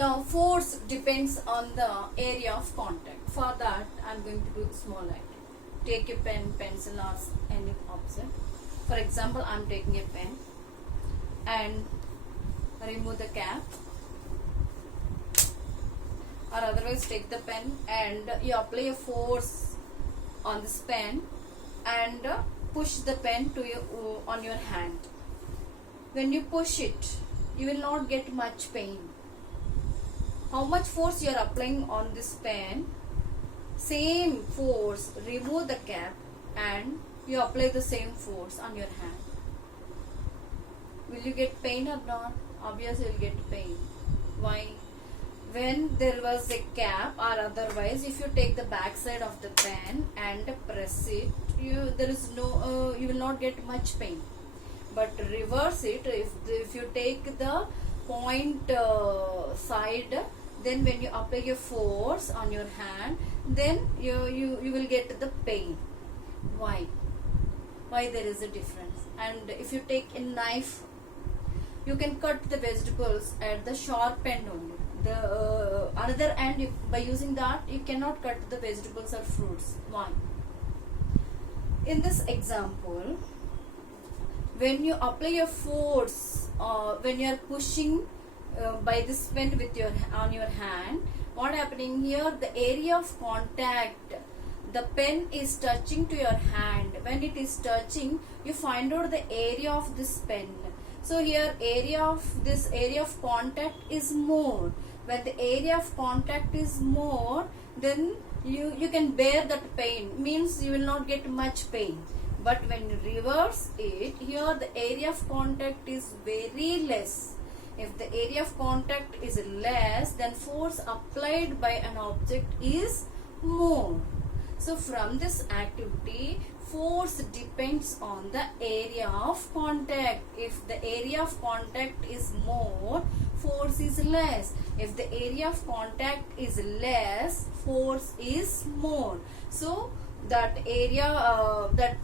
Now force depends on the area of contact. For that I am going to do small activity. Take a pen, pencil or any object. For example, I am taking a pen and remove the cap, or otherwise take the pen and you apply a force on this pen and push the pen to on your hand. When you push it, you will not get much pain. How much force you are applying on this pen, same force, remove the cap and you apply the same force on your hand. Will you get pain or not? Obviously you will get pain. Why? When there was a cap, or otherwise if you take the back side of the pen and press it, you will not get much pain. But reverse it, if you take the point side, then when you apply a force on your hand, then you will get the pain. Why there is a difference? And if you take a knife, you can cut the vegetables at the sharp end only. The another end, by using that you cannot cut the vegetables or fruits. Why? In this example, when you apply a force, when you are pushing by this pen with on your hand, what happening here? The area of contact, the pen is touching to your hand. When it is touching, you find out the area of this pen. So here area of contact is more. When the area of contact is more, then you can bear that pain, means you will not get much pain. But when you reverse it, here the area of contact is very less. If the area of contact is less, then force applied by an object is more. So from this activity, force depends on the area of contact. If the area of contact is more, force is less. If the area of contact is less, force is more. So that area, that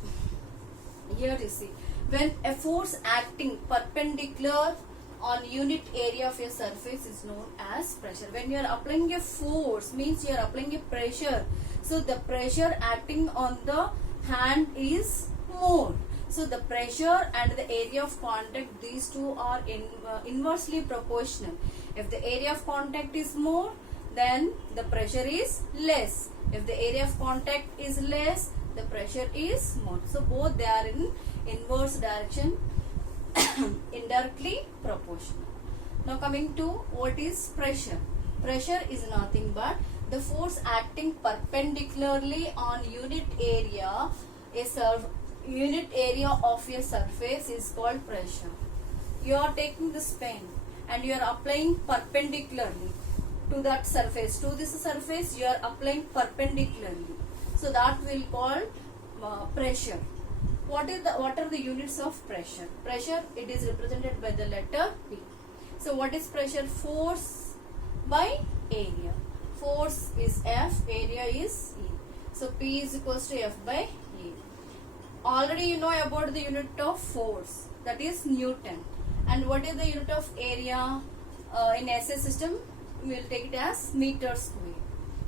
here you see, when a force acting perpendicular on unit area of a surface is known as pressure. When you are applying a force, means you are applying a pressure. So the pressure acting on the hand is more. So the pressure and the area of contact, these two are inversely proportional. If the area of contact is more, then the pressure is less. If the area of contact is less, the pressure is more. So both they are in inverse direction, indirectly proportional. Now coming to what is pressure. Pressure is nothing but the force acting perpendicularly on unit area of a surface is called pressure. You are taking this pen and you are applying perpendicularly to that surface. To this surface you are applying perpendicularly. So that will call pressure. What are the units of pressure? Pressure, it is represented by the letter P. So what is pressure? Force by area. Force is F, area is E. So P is equals to F by E. Already you know about the unit of force, that is Newton. And what is the unit of area? In SI system we will take it as meter square.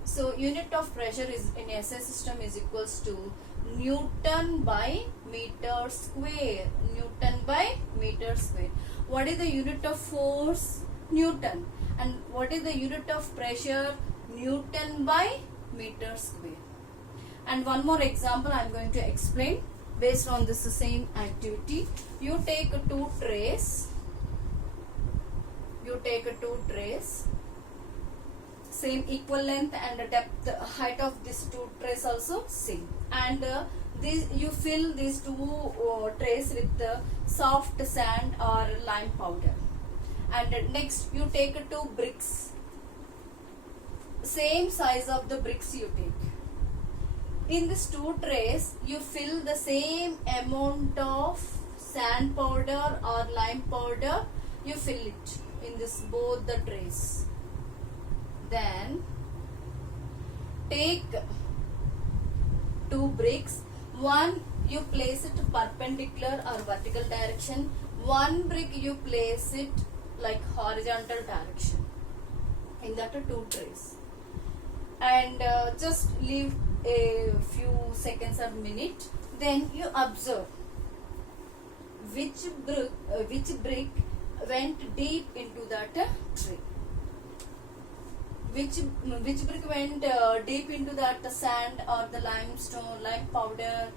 So unit of pressure is in SI system is equals to Newton by meter square. Newton by meter square. What is the unit of force? Newton. And what is the unit of pressure? Newton by meter square. And one more example I am going to explain based on this same activity. You take two trays. Same equal length and depth, height of these two trays also same. And you fill these two trays with soft sand or lime powder. And next you take two bricks. Same size of the bricks you take. In these two trays, you fill the same amount of sand powder or lime powder. You fill it in this both the trays. Then take two bricks. One you place it perpendicular or vertical direction. One brick you place it like horizontal direction. in that 2 trays, and just leave a few seconds or minute. Then you observe which brick went deep into that tray. Which brick went deep into that sand or the limestone, lime powder?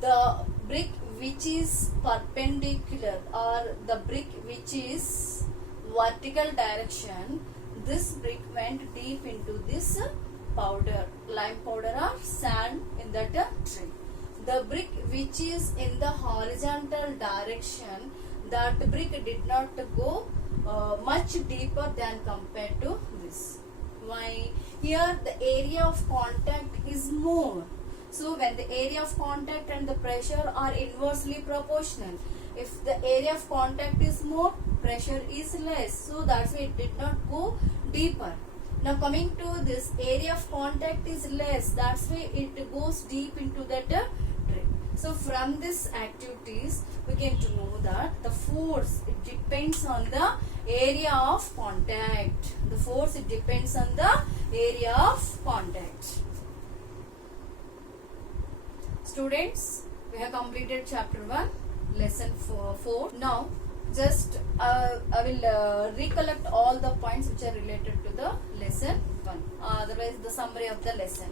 The brick which is perpendicular, or the brick which is vertical direction, this brick went deep into this powder, lime powder or sand in that tray. The brick which is in the horizontal direction, that brick did not go much deeper than compared to this. Why? Here the area of contact is more. So when the area of contact and the pressure are inversely proportional, if the area of contact is more, pressure is less. So that's why it did not go deeper. Now coming to this, area of contact is less, that's why it goes deep into that tray. So from this activities, we came to know that the force, it depends on the area of contact. The force, it depends on the area of contact. Students, we have completed chapter 1, lesson 4. Now, just I will recollect all the points which are related to the lesson 1. Otherwise, the summary of the lesson.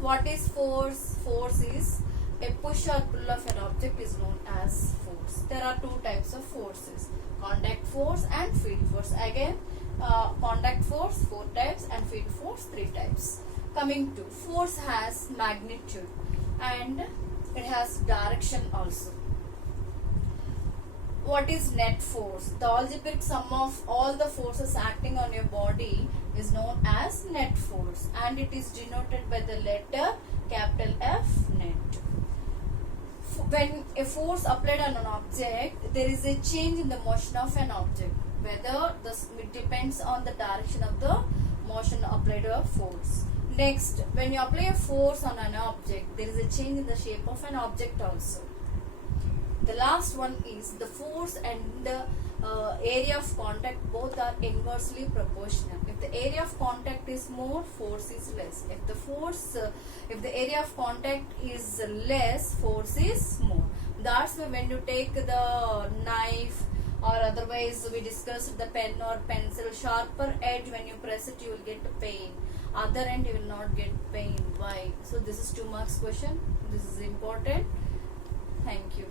What is force? Force is a push or pull of an object is known as force. There are 2 types of forces: contact force and field force. Again, contact force 4 types and field force 3 types. Coming to force, has magnitude and it has direction also. What is net force? The algebraic sum of all the forces acting on your body is known as net force, and it is denoted by the letter capital F, net. When a force applied on an object, there is a change in the motion of an object. Whether it depends on the direction of the motion applied or force. Next, when you apply a force on an object, there is a change in the shape of an object also. The last one is the force and the area of contact both are inversely proportional. If the area of contact is more, force is less. If the area of contact is less, force is more. That's why when you take the knife, or otherwise we discussed the pen or pencil, sharper edge, when you press it you will get pain. Other end you will not get pain. Why? So this is 2 marks question. This is important. Thank you.